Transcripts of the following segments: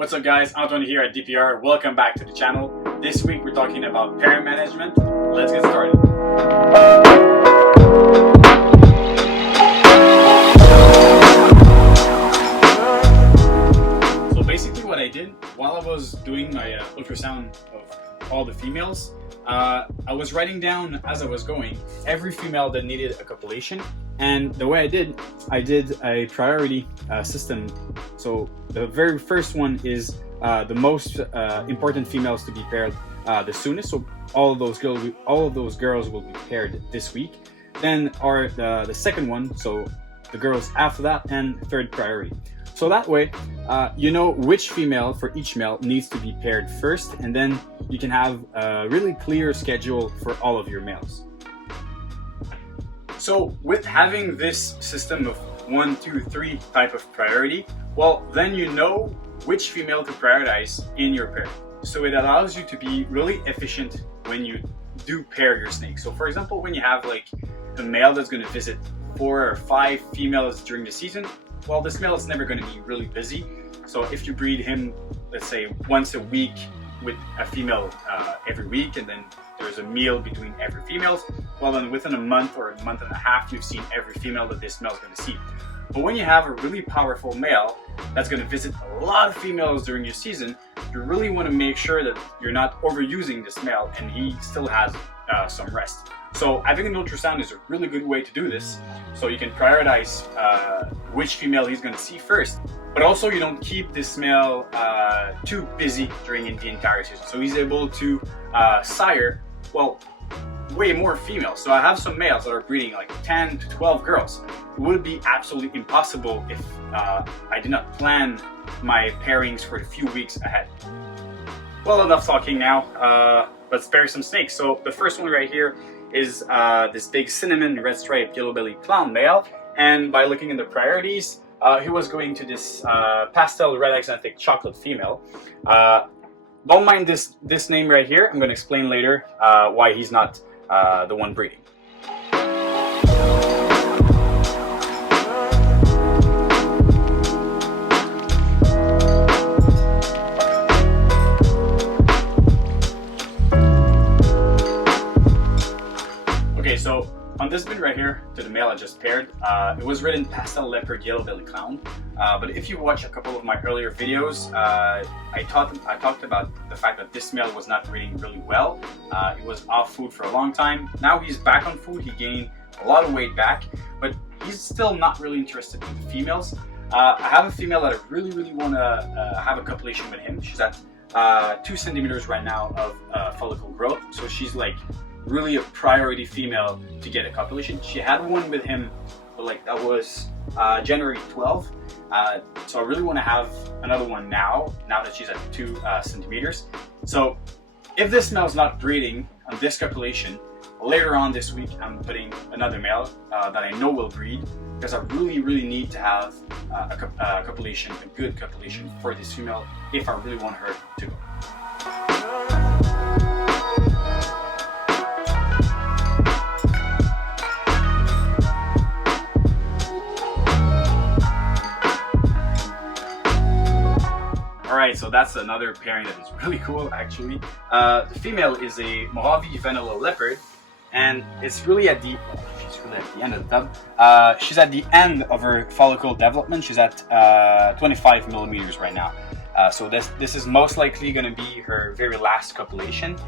What's up guys, Antoine here at DPR. Welcome back to the channel. This week we're talking about pair management. Let's get started. So basically what I did while I was doing my ultrasound of all the females, I was writing down as I was going every female that needed a copulation. And the way I did a priority system. So the very first one is the most important females to be paired the soonest. So all of those girls will be paired this week. Then are the second one, so the girls after that, and third priority. So that way, you know which female for each male needs to be paired first, and then you can have a really clear schedule for all of your males. So with having this system of 1, 2, 3 type of priority, well, then you know which female to prioritize in your pair. So it allows you to be really efficient when you do pair your snakes. So for example, when you have like a male that's going to visit 4 or 5 females during the season, well, this male is never going to be really busy. So if you breed him, let's say once a week with a female every week, and then there's a meal between every females, well then within a month or a month and a half, you've seen every female that this male is going to see. But when you have a really powerful male that's going to visit a lot of females during your season, you really want to make sure that you're not overusing this male and he still has some rest. So having an ultrasound is a really good way to do this. So you can prioritize which female he's going to see first, but also you don't keep this male too busy during the entire season. So he's able to sire, well, way more females. So I have some males that are breeding like 10 to 12 girls. It would be absolutely impossible if I did not plan my pairings for a few weeks ahead. Well, enough talking now. Let's pair some snakes. So the first one right here is this big cinnamon red striped yellow belly clown male. And by looking at the priorities, he was going to this pastel red axanthic chocolate female. Don't mind this name right here. I'm going to explain later why he's not the one breeding. Okay, so on this bit right here, to the male I just paired, it was written pastel leopard yellow belly clown. But if you watch a couple of my earlier videos, I talked about the fact that this male was not breeding really well. He was off food for a long time. Now he's back on food. He gained a lot of weight back, but he's still not really interested in the females. I have a female that I really want to have a copulation with him. She's at 2 centimeters right now of follicle growth, so she's like really a priority female to get a copulation. She had one with him, but like that was January 12th. So I really want to have another one now that she's at 2 centimeters. So if this male's not breeding on this copulation, later on this week I'm putting another male that I know will breed, because I really need to have a copulation, a good copulation for this female if I really want her to go. Alright, so that's another pairing that is really cool actually. The female is a Mojave vanilla leopard, and it's really at the end of the tub. She's at the end of her follicle development. She's at 25 millimeters right now. So this is most likely going to be her very last copulation.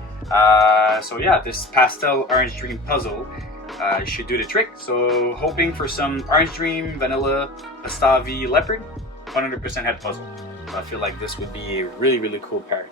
So yeah, this pastel orange dream puzzle should do the trick. So hoping for some orange dream vanilla Pastavi leopard 100% head puzzle. I feel like this would be a really cool pairing.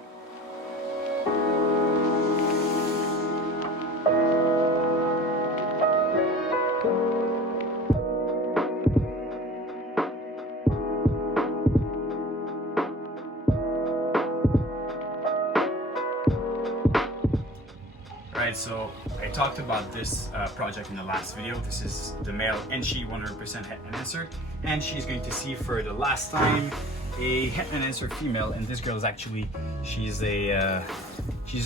Alright, so I talked about this project in the last video. This is the male Enchi 100% head enhancer, and she's going to see for the last time a head enhancer female. And this girl is actually, she's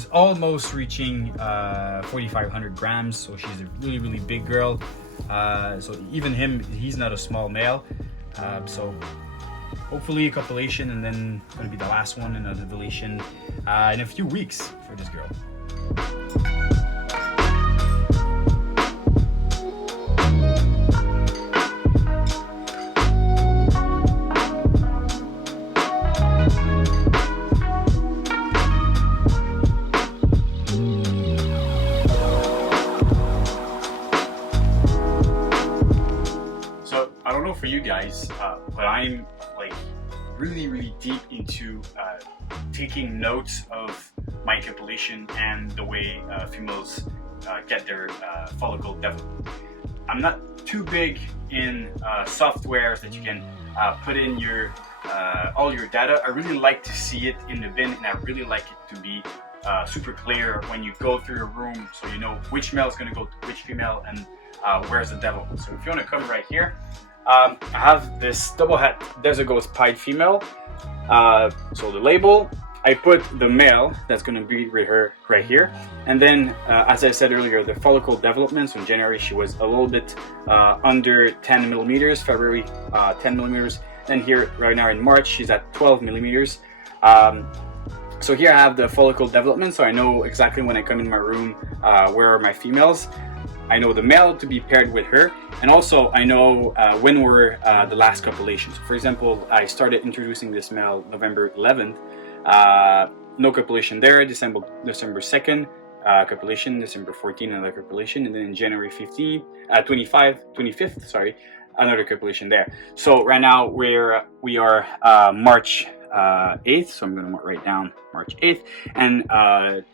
almost reaching 4,500 grams, so she's a really big girl. So even he's not a small male. So hopefully a copulation, and then gonna be the last one, and an ovulation in a few weeks for this girl. I don't know for you guys, but I'm like really deep into taking notes of my copulation and the way females get their follicle developed. I'm not too big in softwares that you can put in your all your data. I really like to see it in the bin, and I really like it to be super clear when you go through a room, so you know which male is going to go to which female and where's the development. So if you want to come right here, I have this double het desert ghost pied female. So the label, I put the male that's going to be with her right here, and then as I said earlier, the follicle development. So in January she was a little bit under 10 millimeters, February 10 millimeters, then here right now in March she's at 12 millimeters. So here I have the follicle development, so I know exactly when I come in my room where are my females. I know the male to be paired with her, and also I know when were the last copulations. For example, I started introducing this male November 11th, no copulation there. December 2nd, copulation. December 14th, another copulation, and then in January 25th, sorry, another copulation there. So right now we are March 8th, so I'm going to write down March 8th, and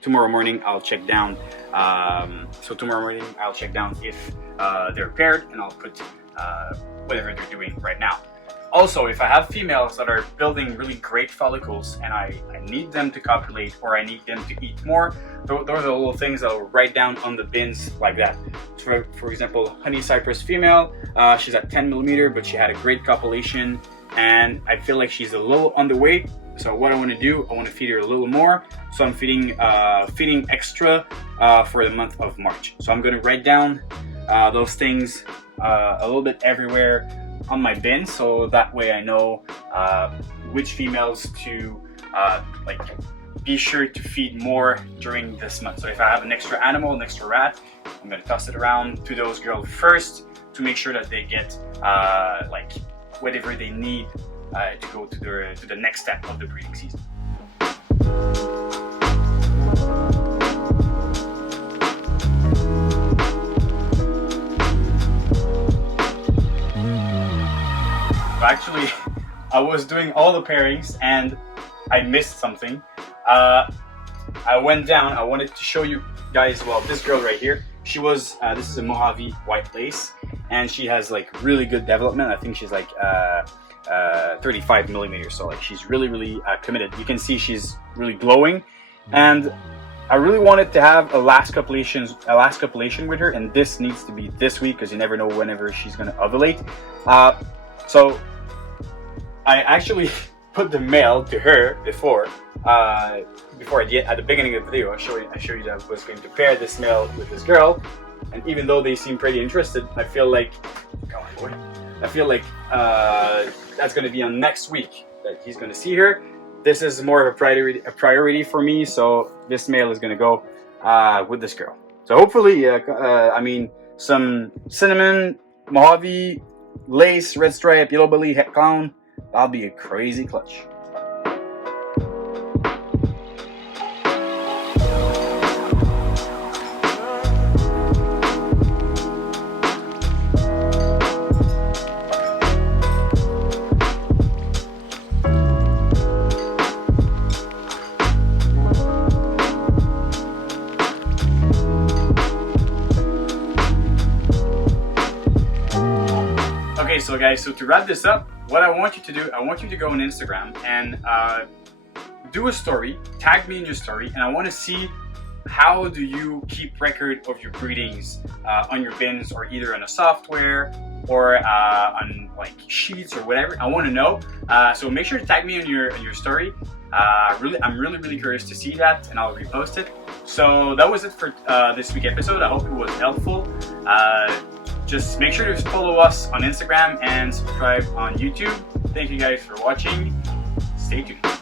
tomorrow morning I'll check down if they're paired, and I'll put whatever they're doing right now. Also, if I have females that are building really great follicles and I need them to copulate, or I need them to eat more, those are the little things I'll write down on the bins like that. So for example, honey cypress female, she's at 10 millimeter, but she had a great copulation, and I feel like she's a little underweight. So what I want to do, I want to feed her a little more. So I'm feeding extra for the month of March. So I'm going to write down those things a little bit everywhere on my bin, so that way I know which females to like be sure to feed more during this month. So if I have an extra animal, an extra rat, I'm going to toss it around to those girls first to make sure that they get like whatever they need to go to the next step of the breeding season. Actually, I was doing all the pairings and I missed something. I went down, I wanted to show you guys, well, this girl right here, she was, this is a Mojave white lace, and she has like really good development. I think she's like 35 millimeters, so like she's really committed. You can see she's really glowing, and I really wanted to have a last copulation with her, and this needs to be this week because you never know whenever she's gonna ovulate. So I actually put the male to her before I did at the beginning of the video. I show you that I was going to pair this male with this girl, and even though they seem pretty interested, I feel like, come on boy, I feel like that's going to be on next week that he's going to see her. This is more of a priority for me, so this male is going to go with this girl. So hopefully, I mean, some cinnamon, Mojave, lace, red stripe, yellow belly, het clown. That'll be a crazy clutch. Okay, so guys, so to wrap this up, what I want you to do, I want you to go on Instagram and do a story, tag me in your story, and I want to see how do you keep record of your breedings on your bins, or either on a software or on like sheets or whatever. I want to know. So make sure to tag me on your story. I'm really curious to see that, and I'll repost it. So that was it for this week episode. I hope it was helpful. Just make sure to follow us on Instagram and subscribe on YouTube. Thank you guys for watching. Stay tuned.